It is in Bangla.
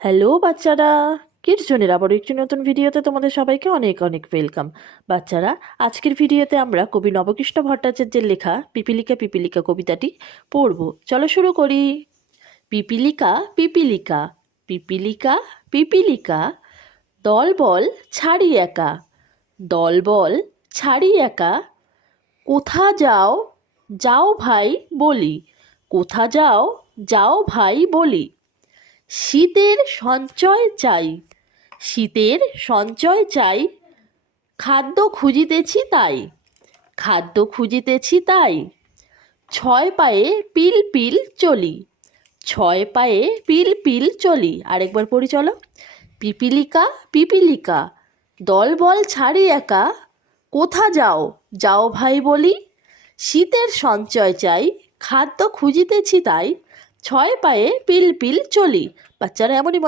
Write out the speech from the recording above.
হ্যালো বাচ্চারা, কিডজনের আবারও একটি নতুন ভিডিওতে তোমাদের সবাইকে অনেক অনেক ওয়েলকাম। বাচ্চারা, আজকের ভিডিওতে আমরা কবি নবকৃষ্ণ ভট্টাচার্যের লেখা পিপিলিকা পিপিলিকা কবিতাটি পড়ব। চলো শুরু করি। পিপিলিকা পিপিলিকা, পিপিলিকা পিপিলিকা, দলবল ছাড়ি একা, দলবল ছাড়ি একা, কোথা যাও যাও ভাই বলি, কোথা যাও যাও ভাই বলি, শীতের সঞ্চয় চাই, শীতের সঞ্চয় চাই, খাদ্য খুঁজিতেছি তাই, খাদ্য খুঁজিতেছি তাই, ছয় পায়ে পিল পিল চলি, ছয় পায়ে পিল পিল চলি। আরেকবার পড়ি চলো। পিপিলিকা পিপিলিকা, দলবল ছাড়ি একা, কোথা যাও যাও ভাই বলি, শীতের সঞ্চয় চাই, খাদ্য খুঁজিতেছি তাই, ছয় পায়ে পিল পিল চলি। বাচ্চারা এমনই